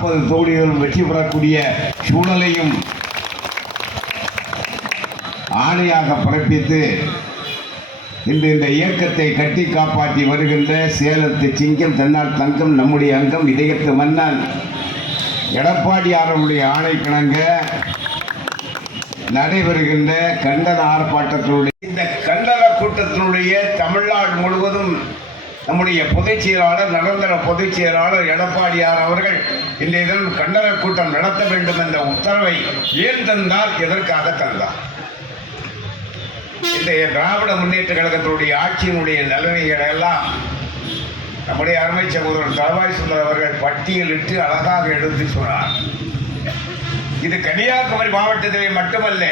40 தொகுதிகளும் வெற்றி பெறக்கூடிய சூழலையும் ஆணையாக பிறப்பித்து இன்று இந்த இயக்கத்தை கட்டி காப்பாற்றி வருகின்ற சேலத்து சிங்கம், தன்னால் தங்கம், நம்முடைய அங்கம், இதயத்து மன்னன் எடப்பாடியாருடைய ஆணைக்கிணங்க நடைபெறுகின்ற கண்டன ஆர்ப்பாட்டத்தினுடைய இந்த கண்டன கூட்டத்தினுடைய தமிழ்நாடு முழுவதும் நம்முடைய பொதுச் செயலாளர், நிரந்தர பொதுச் செயலாளர் எடப்பாடியார் அவர்கள் இன்றைய தினம் கண்டன கூட்டம் நடத்த வேண்டும் என்ற உத்தரவை ஏன் தந்தால், எதற்காக தந்தார்? இன்றைய திராவிட முன்னேற்ற கழகத்தினுடைய ஆட்சியினுடைய நிலைமைகளை எல்லாம் நம்முடைய அருமை சகோதரர் தளவாய் சுந்தர் அவர்கள் பட்டியலிட்டு அழகாக எடுத்து சொன்னார். இது கன்னியாகுமரி மாவட்டத்திலே மட்டுமல்ல,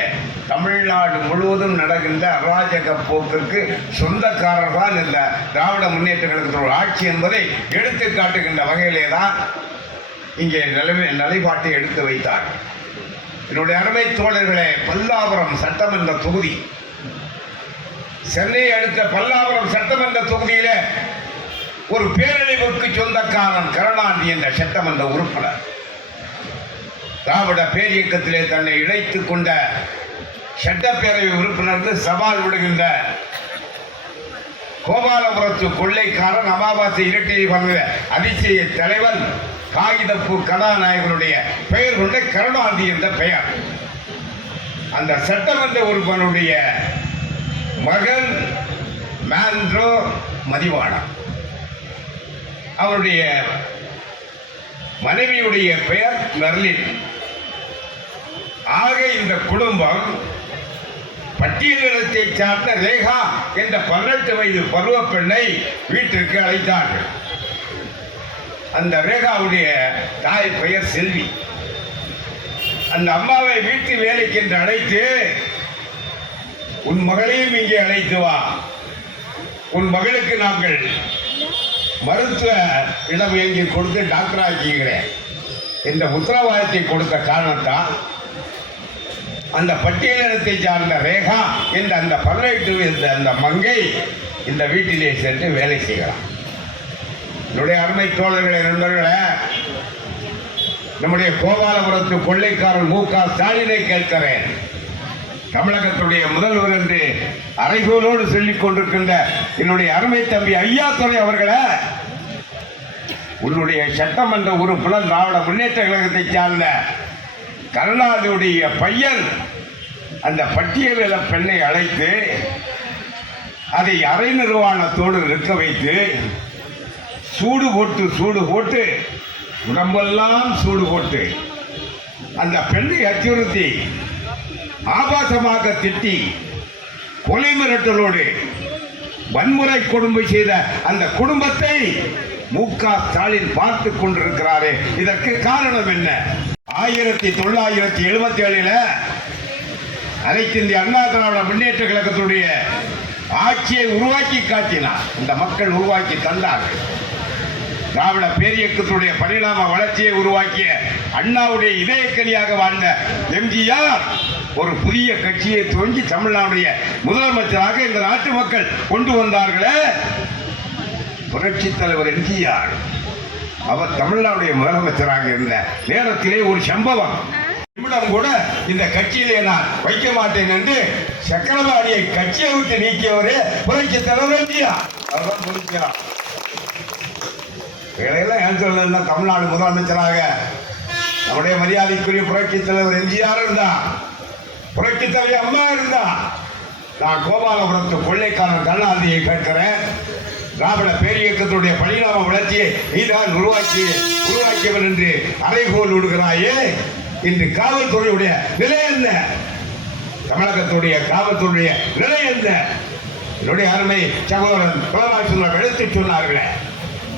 தமிழ்நாடு முழுவதும் நடக்கின்ற அராஜக போக்கிற்கு சொந்தக்காரர் தான் இந்த திராவிட முன்னேற்ற கழகத்தினுடைய ஆட்சி என்பதை எடுத்து காட்டுகின்ற வகையிலே தான் இங்கே நிலைப்பாட்டை எடுத்து வைத்தார். என்னுடைய அருமை தோழர்களே, பல்லாவரம் சட்டமன்ற தொகுதி, சென்னை அடுத்த பல்லாவரம் சட்டமன்ற தொகுதியில ஒரு பேரழிவுக்கு சொந்தக்காரன் கருணாநிதி என்ற சட்டமன்ற உறுப்பினர், திராவிட பேரியக்கத்திலே தன்னை இணைத்துக் கொண்ட சட்டப்பேரவை உறுப்பினருக்கு சவால் விடுகின்ற கோபாலபுரத்து கொள்ளைக்காரன், அமாவாசை இரட்டையை வந்த அதிசய தலைவன், காகிதப்பூ கதாநாயகனுடைய பெயர் கொண்ட கருணாநிதி என்ற பெயர். அந்த சட்டமன்ற உறுப்பினருடைய மகன் மாண்ட்ரோ மதிவாணன், அவருடைய மனைவியுடைய பெயர் மெர்லின். ஆக இந்த குடும்பம் பட்டியலினத்தை சார்ந்த ரேகா என்ற 18 வயது பருவ பெண்ணை வீட்டிற்கு அழைத்தார்கள். அந்த ரேகாவுடைய தாய் பெயர் செல்வி. அந்த அம்மாவை வீட்டு வேலைக்கு என்று அழைத்து, உன் மகளையும் இங்கே அழைத்து வா, உன் மகளுக்கு நாங்கள் மருத்துவ இடம் எங்கே கொடுத்து டாக்டர் ஆக்கிக்கிறேன் என்ற உத்தரவாதத்தை கொடுத்த காரணத்தால் அந்த பட்டியலினத்தை சார்ந்த ரேகா என்ற அந்த 18 வயது அந்த மங்கை இந்த வீட்டிலே சென்று வேலை செய்யலாம். என்னுடைய அருமை தோழர்களே, நண்பர்களே, நம்முடைய கோபாலபுரத்து கொள்ளைக்காரன் மு க ஸ்டாலினை கேட்கிறேன். தமிழகத்துடைய முதல்வர் என்று அறைகோலோடு சொல்லிக் கொண்டிருக்கின்ற என்னுடைய அருமை தம்பி ஐயாத்துரை அவர்களே, உன்னுடைய சட்டமன்ற உறுப்பினர் திராவிட முன்னேற்ற கழகத்தை சார்ந்த கருணாநிதியுடைய பையன் அந்த பட்டியலின பெண்ணை அழைத்து அதை அரை நிர்வாணத்தோடு நிற்க வைத்து சூடு போட்டு உடம்பெல்லாம் சூடு போட்டு அந்த பெண்ணை அச்சுறுத்தி ஆபாசமாக திட்டி கொலை மிரட்டலோடு வன்முறை கொடுமை செய்த அந்த குடும்பத்தை மு க ஸ்டாலின் பார்த்து கொண்டிருக்கிறாரே, இதற்கு காரணம் என்ன? 1977 அனைத்து இந்திய அண்ணா திராவிட முன்னேற்ற கழகத்துடைய ஆட்சியை உருவாக்கி காட்டினார். இந்த மக்கள் உருவாக்கி தந்தார்கள். திராவிட பேரியக்கத்துடைய பரிணாம வளர்ச்சியை உருவாக்கிய அண்ணாவுடைய இதயக்கனியாக வாழ்ந்த எம்ஜிஆர் ஒரு புதிய கட்சியை துவங்கி தமிழ்நாடுடைய முதலமைச்சராக இந்த நாட்டு மக்கள் கொண்டு வந்தார்களே, புரட்சி தலைவர் எம்ஜிஆர். அவர் தமிழ்நாடுடைய முதலமைச்சராக இருந்த நேரத்திலே ஒரு சம்பவம் நிமிடம் கூட இந்த கட்சியிலே நான் வைக்க மாட்டேன் என்று சக்கரவாணியை கட்சியை விட்டு நீக்கியவரே புரட்சி தலைவர் எம்ஜிஆர். அவர்தான் பொறுக்கிறார். இதையெல்லாம் ஏன் சொல்லணும்னா, தமிழ்நாடு முதலமைச்சராக நம்முடைய மரியாதைக்குரிய புரட்சி தலைவர் எம்ஜிஆர் இருந்தா, புரட்சி தலைவர் அம்மா இருந்தா. நான் கோபாலபுரத்து கொள்ளைக்காரன் கருணாநிதியை கேட்கிறேன், திராவிட பேரியக்கத்துடைய பரிணாம வளர்ச்சியை நீதான் உருவாக்கியவன் என்று அறைகோல் விடுகிறாயே, இன்று காவல்துறையுடைய நிலை என்ன? தமிழகத்துடைய காவல்துறையுடைய நிலை என்ன? என்னுடைய அருமை சகோதரன் பிரதமர் எடுத்து சொன்னார்களே,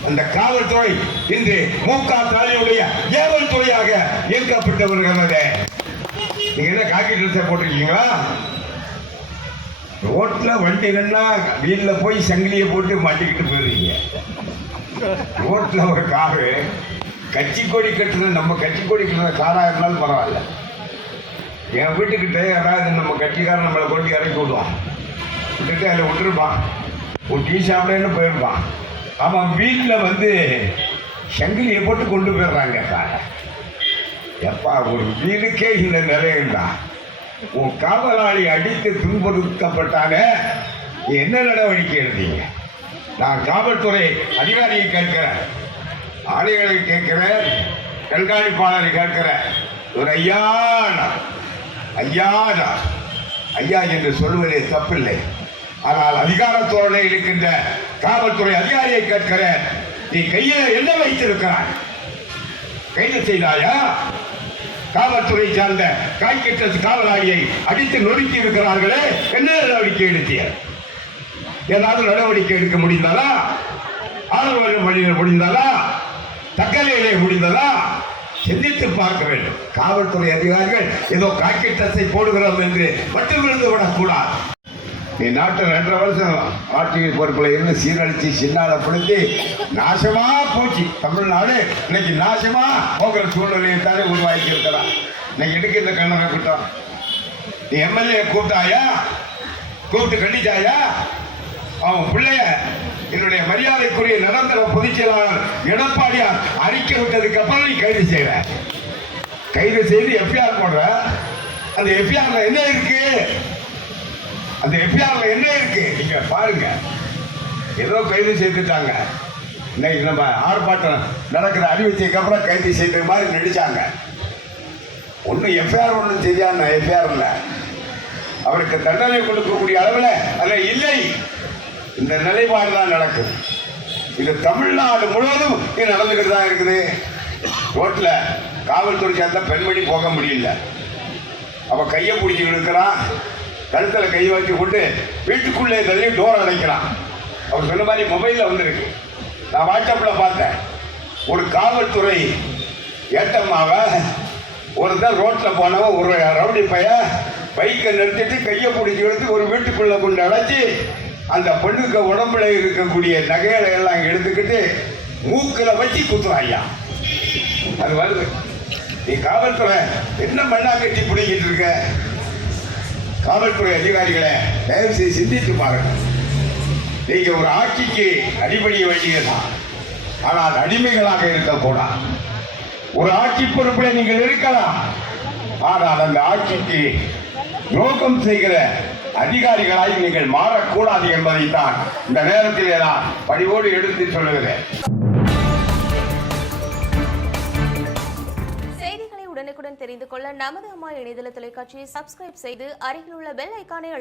அந்த காவல்துறை இன்று மு க ஸ்டாலினுடைய ஏவல் துறையாக இயக்கப்பட்டு வருகிறது. நீங்க என்ன காக்கி ட்ரெஸ் போட்டிருக்கீங்களா? ரோட்ல வண்டி நின்னா வீல்ல போய் சங்கிலியை போட்டு மாட்டிக்கிட்டு போயிருக்கீங்க. ரோட்ல ஒரு காரு கட்சி கொடி கட்டுறது, நம்ம கட்சி கொடி கட்டுற காராக இருந்தாலும் பரவாயில்ல, என் வீட்டுக்கிட்ட யாராவது நம்ம கட்சிக்காரன் நம்மளை கொண்டு இறக்கி விடுவான், விட்டுட்டு அதில் விட்டுருப்பான், ஒரு டீ சாப்பிடன்னு போயிருப்பான். அவன் வீட்டில் வந்து சங்கிலியை போட்டு கொண்டு போயிடுறாங்க சார். எப்பா ஒரு வீடுக்கே இந்த நிலையம்டா. உன் காவலாளி அடித்து துன்புறுத்தப்பட்டாங்க, என்ன நடவடிக்கை எடுத்தீங்க? நான் காவல்துறை அதிகாரியை கேட்கிறேன், ஆணைகளை கேட்கிறேன், கண்காணிப்பாளரை கேட்கிறேன். ஒரு ஐயாடா ஐயாடா ஐயா என்று சொல்வதே தப்பில்லை. ஆனால் அதிகாரத்தோடு இருக்கின்ற காவல்துறை அதிகாரியை கேட்கிறேன், நீ கையில் என்ன வைத்திருக்கிறாய்? கைது செய்தாயா? காவல்துறை சார்ந்த காய்கெட்ட காவலாளியை அடித்து நொறுக்கி இருக்கிறார்களே, என்ன நடவடிக்கை எடுத்திய? ஏதாவது நடவடிக்கை எடுக்க முடிந்ததா? ஆதரவு வழியில் முடிந்ததா? தக்கலையிலே முடிந்ததா? சிந்தித்து பார்க்க வேண்டும். காவல்துறை அதிகாரிகள் ஏதோ காய்கெட்டத்தை போடுகிறோம் என்று மட்டும் இருந்து விடக்கூடாது. நீ நாட்டு 2.5 வருஷம் ஆட்சியில் பொறுப்பில் இருந்து சீரழிச்சு சின்னாலப்படுத்தி நாசமா போச்சு தமிழ்நாடு. இன்னைக்கு நாசமா போகிற சூழ்நிலையை தானே உருவாக்கி இருக்கிறான். இன்னைக்கு எடுக்க இந்த கண்ணனை கூட்டம். நீ எம்எல்ஏ கூப்பிட்டாயா? கூப்பிட்டு கண்டிச்சாயா? அவன் பிள்ளைய என்னுடைய மரியாதைக்குரிய நிரந்தர பொதுச் செயலாளர் எடப்பாடியார் அறிக்கை விட்டதுக்கு அப்புறம் நீ கைது செய்யற. கைது செய்து எஃப்ஐஆர் போடுற. அந்த எஃப்ஐஆர்ல என்ன இருக்கு? அந்த எஃப்ஐஆர்ல என்ன இருக்கு? நீங்க பாருங்க. ஏதோ கைது செய்துட்டாங்க. இன்னைக்கு நம்ம ஆர்ப்பாட்டம் நடக்கிற அறிவிச்சைக்கு அப்புறம் கைது செய்த மாதிரி நடிச்சாங்க. ஒன்னும் எஃப்ஐஆர் ஒன்றும் சரியான எஃப்ஐஆர் இல்லை. அவருக்கு தண்டனை கொடுக்கக்கூடிய அளவில் அதில் இல்லை. இந்த நிலைப்பாடு தான் நடக்குது. இது தமிழ்நாடு முழுவதும் இது நடந்துக்கிட்டு தான் இருக்குது. ரோட்டில் காவல்துறை சேர்ந்த பெண்மணி போக முடியல. அவ கையை பிடிச்சி இருக்கிறான், கழுத்தில் கை வச்சு கொண்டு வீட்டுக்குள்ளே தள்ளி டோர் அடைக்கிறான். அவர் சொன்ன மாதிரி மொபைலில் வந்துருக்கு. நான் வாட்ஸ்அப்பில் பார்த்தேன். ஒரு காவல்துறை ஏட்டம்மாவை ஒருத்தர் ரோட்டில் போனவன் ஒரு ரவுடி பையன் பைக்கை நிறுத்திட்டு கையை பிடிச்சி எடுத்து ஒரு வீட்டுக்குள்ளே கொண்டு அடைச்சி அந்த பெண்ணுக்கு உடம்புல இருக்கக்கூடிய நகைகளை எல்லாம் எடுத்துக்கிட்டு மூக்கில் வச்சு குத்துறாய்யா. அது வருது. நீ காவல்துறை என்ன மண்ணா கட்டி பிடிக்கிட்டு இருக்க? காவல்துறை அதிகாரிகளை தயவு செய்து சிந்தித்து பாருங்க. நீங்க ஒரு ஆட்சிக்கு அடிபணிய வேண்டியதுதான், ஆனால் அடிமைகளாக இருக்கக்கூடாது. ஒரு ஆட்சி பொறுப்பில் நீங்கள் இருக்கலாம், ஆனால் அந்த ஆட்சிக்கு நோக்கம் செய்கிற அதிகாரிகளாய் நீங்கள் மாறக்கூடாது என்பதை தான் இந்த நேரத்திலே நான் பணிவோடு எடுத்து சொல்லுகிறேன். செய்திகளை உடனுக்குடன் தெரிந்து கொள்ள நமது அம்மா இணையதள தொலைக்காட்சியை சப்ஸ்கிரைப் செய்து அருகில் உள்ள பெல் ஐகானை